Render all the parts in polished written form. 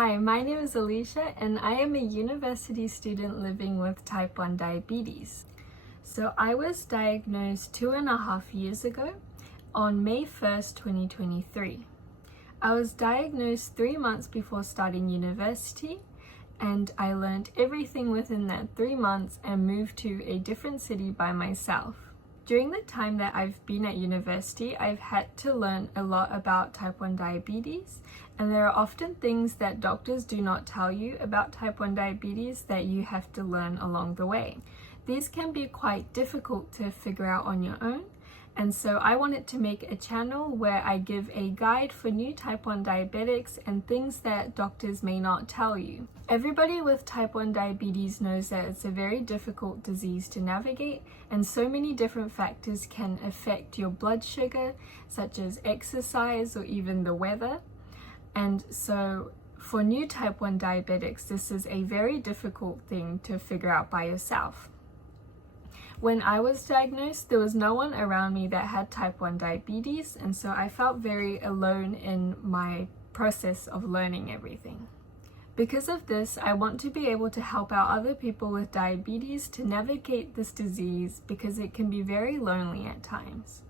Hi, my name is Alicia and I am a university student living with type 1 diabetes. So I was diagnosed 2.5 years ago on May 1st, 2023. I was diagnosed 3 months before starting university, and I learned everything within that 3 months and moved to a different city by myself. During the time that I've been at university, I've had to learn a lot about type 1 diabetes, and there are often things that doctors do not tell you about type 1 diabetes that you have to learn along the way. These can be quite difficult to figure out on your own, and so I wanted to make a channel where I give a guide for new type 1 diabetics and things that doctors may not tell you. Everybody with type 1 diabetes knows that it's a very difficult disease to navigate, and so many different factors can affect your blood sugar, such as exercise or even the weather. And so for new type 1 diabetics, this is a very difficult thing to figure out by yourself. When I was diagnosed, there was no one around me that had type 1 diabetes, and so I felt very alone in my process of learning everything. Because of this, I want to be able to help out other people with diabetes to navigate this disease, because it can be very lonely at times.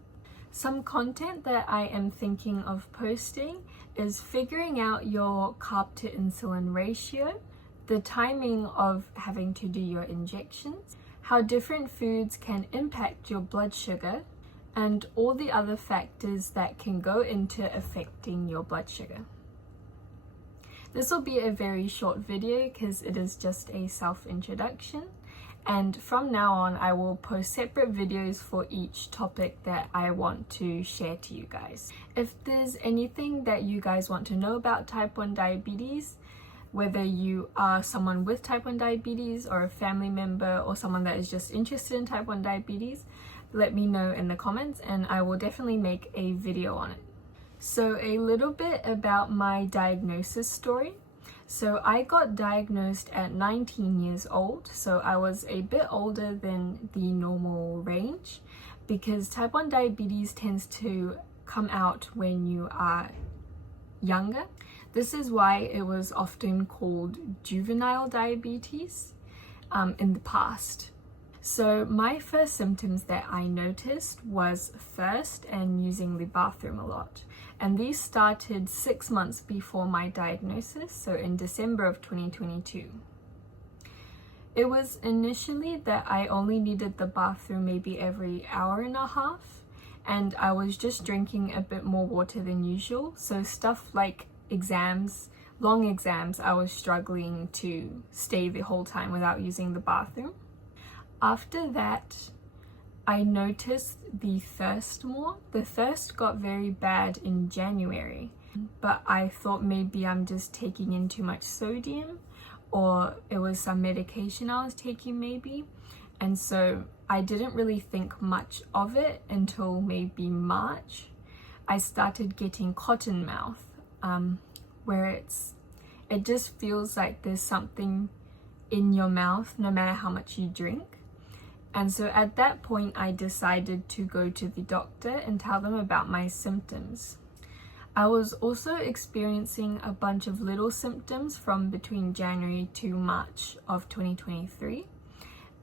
Some content that I am thinking of posting is figuring out your carb to insulin ratio, the timing of having to do your injections, how different foods can impact your blood sugar, and all the other factors that can go into affecting your blood sugar. This will be a very short video because it is just a self-introduction, and from now on I will post separate videos for each topic that I want to share to you guys. If there's anything that you guys want to know about type 1 diabetes, whether you are someone with type 1 diabetes or a family member or someone that is just interested in type 1 diabetes, let me know in the comments and I will definitely make a video on it. So a little bit about my diagnosis story. So I got diagnosed at 19 years old, so I was a bit older than the normal range, because type 1 diabetes tends to come out when you are younger. This is why it was often called juvenile diabetes in the past. So my first symptoms that I noticed was thirst and using the bathroom a lot. And these started 6 months before my diagnosis, so in December of 2022. It was initially that I only needed the bathroom maybe every hour and a half, and I was just drinking a bit more water than usual. So stuff like exams, long exams, I was struggling to stay the whole time without using the bathroom. After that, I noticed the thirst more. The thirst got very bad in January, but I thought maybe I'm just taking in too much sodium, or it was some medication I was taking maybe. And so I didn't really think much of it until maybe March. I started getting cotton mouth, where it just feels like there's something in your mouth no matter how much you drink. And so at that point I decided to go to the doctor and tell them about my symptoms. I was also experiencing a bunch of little symptoms from between January to March of 2023,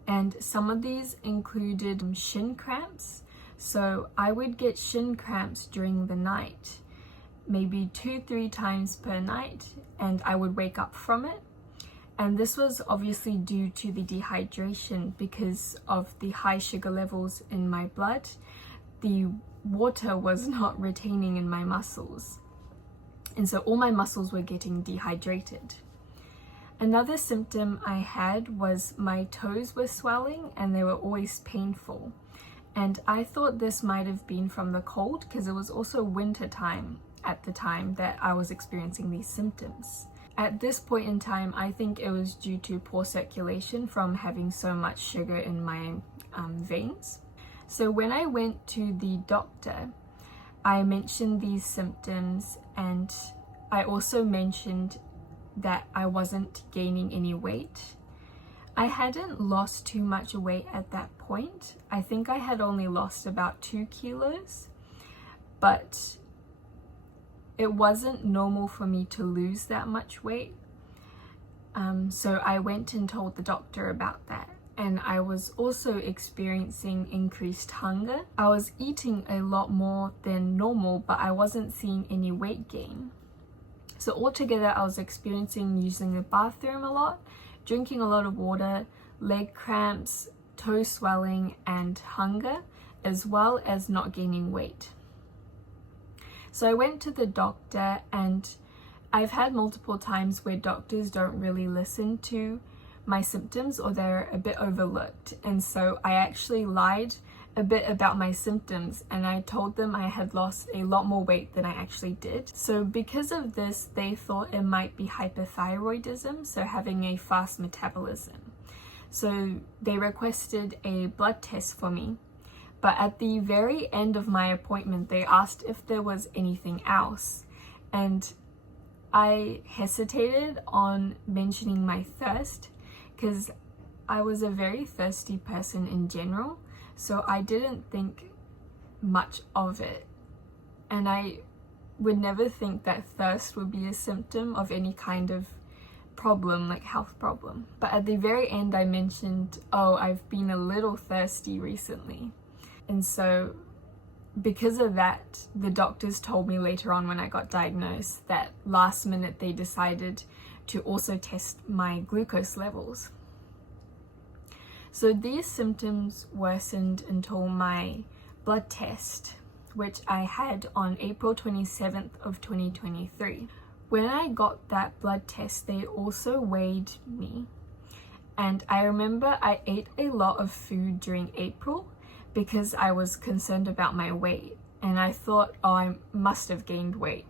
and some of these included shin cramps. So I would get shin cramps during the night, maybe 2-3 times per night, and I would wake up from it. And this was obviously due to the dehydration because of the high sugar levels in my blood. The water was not retaining in my muscles, and so all my muscles were getting dehydrated. Another symptom I had was my toes were swelling and they were always painful. And I thought this might have been from the cold, because it was also winter time at the time that I was experiencing these symptoms. At this point in time, I think it was due to poor circulation from having so much sugar in my veins. So when I went to the doctor, I mentioned these symptoms, and I also mentioned that I wasn't gaining any weight. I hadn't lost too much weight at that point. I think I had only lost about 2 kilos, but it wasn't normal for me to lose that much weight. So I went and told the doctor about that. And I was also experiencing increased hunger. I was eating a lot more than normal, but I wasn't seeing any weight gain. So altogether, I was experiencing using the bathroom a lot, drinking a lot of water, leg cramps, toe swelling, and hunger, as well as not gaining weight. So I went to the doctor, and I've had multiple times where doctors don't really listen to my symptoms, or they're a bit overlooked. And so I actually lied a bit about my symptoms, and I told them I had lost a lot more weight than I actually did. So because of this, they thought it might be hyperthyroidism, so having a fast metabolism. So they requested a blood test for me. But at the very end of my appointment, they asked if there was anything else. And I hesitated on mentioning my thirst, because I was a very thirsty person in general, so I didn't think much of it. And I would never think that thirst would be a symptom of any kind of problem, like health problem. But at the very end, I mentioned, oh, I've been a little thirsty recently. And so because of that, the doctors told me later on when I got diagnosed that last minute they decided to also test my glucose levels. So these symptoms worsened until my blood test, which I had on April 27th of 2023. When I got that blood test, they also weighed me. And I remember I ate a lot of food during April because I was concerned about my weight. And I thought, oh, I must have gained weight.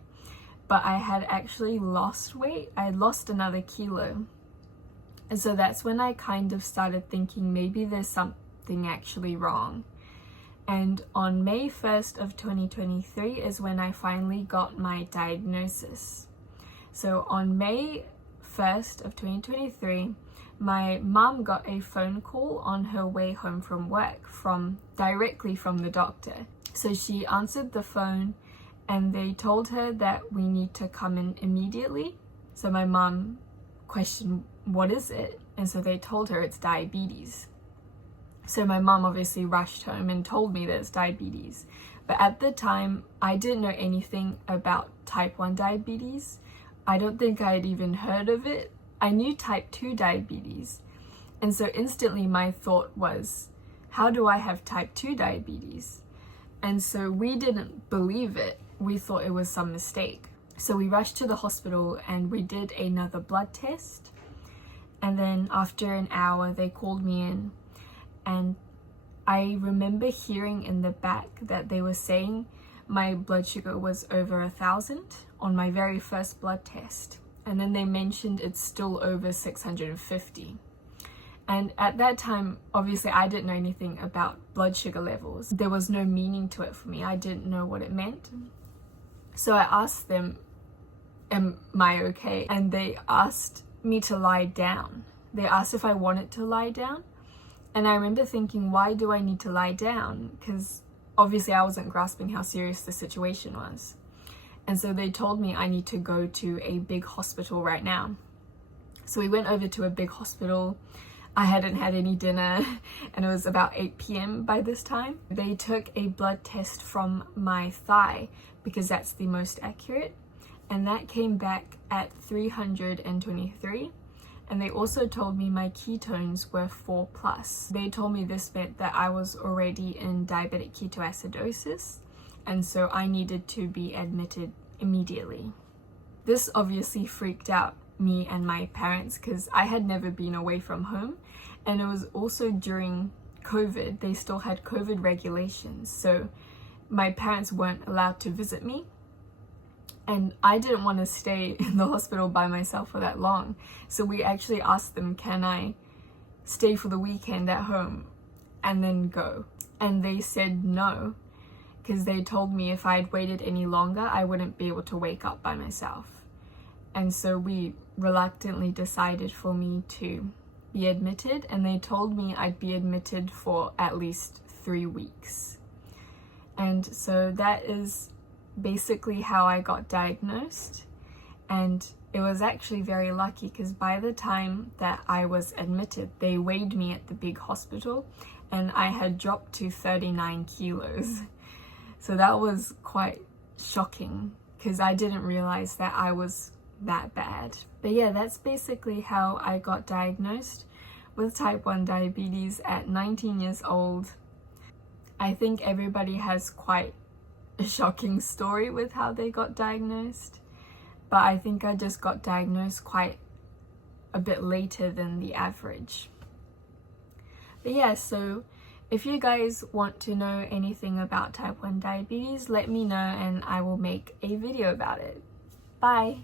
But I had actually lost weight. I had lost another kilo. And so that's when I kind of started thinking maybe there's something actually wrong. And on May 1st of 2023 is when I finally got my diagnosis. So on May 1st of 2023, my mom got a phone call on her way home from work directly from the doctor. So she answered the phone, and they told her that we need to come in immediately. So my mom questioned, what is it? And so they told her it's diabetes. So my mom obviously rushed home and told me that it's diabetes. But at the time, I didn't know anything about type 1 diabetes. I don't think I had even heard of it. I knew type 2 diabetes. And so instantly my thought was, how do I have type 2 diabetes? And so we didn't believe it. We thought it was some mistake. So we rushed to the hospital and we did another blood test. And then after an hour, they called me in. And I remember hearing in the back that they were saying my blood sugar was over 1,000 on my very first blood test. And then they mentioned it's still over 650. And at that time, obviously, I didn't know anything about blood sugar levels. There was no meaning to it for me. I didn't know what it meant. So I asked them, am I okay? And they asked me to lie down. They asked if I wanted to lie down. And I remember thinking, why do I need to lie down? Because obviously I wasn't grasping how serious the situation was. And so they told me I need to go to a big hospital right now. So we went over to a big hospital. I hadn't had any dinner and it was about 8 p.m. by this time. They took a blood test from my thigh because that's the most accurate. And that came back at 323. And they also told me my ketones were 4+. They told me this meant that I was already in diabetic ketoacidosis, and so I needed to be admitted immediately. This obviously freaked out me and my parents because I had never been away from home, and it was also during COVID. They still had COVID regulations, so my parents weren't allowed to visit me. And I didn't want to stay in the hospital by myself for that long. So we actually asked them, can I stay for the weekend at home and then go? And they said no, because they told me if I had waited any longer, I wouldn't be able to wake up by myself. And so we reluctantly decided for me to be admitted, and they told me I'd be admitted for at least 3 weeks. And so that is basically how I got diagnosed. And it was actually very lucky because by the time that I was admitted, they weighed me at the big hospital and I had dropped to 39 kilos. So that was quite shocking because I didn't realize that I was that bad. But yeah, that's basically how I got diagnosed with type 1 diabetes at 19 years old. I think everybody has quite a shocking story with how they got diagnosed, but I think I just got diagnosed quite a bit later than the average. But yeah, so if you guys want to know anything about type 1 diabetes, let me know and I will make a video about it. Bye!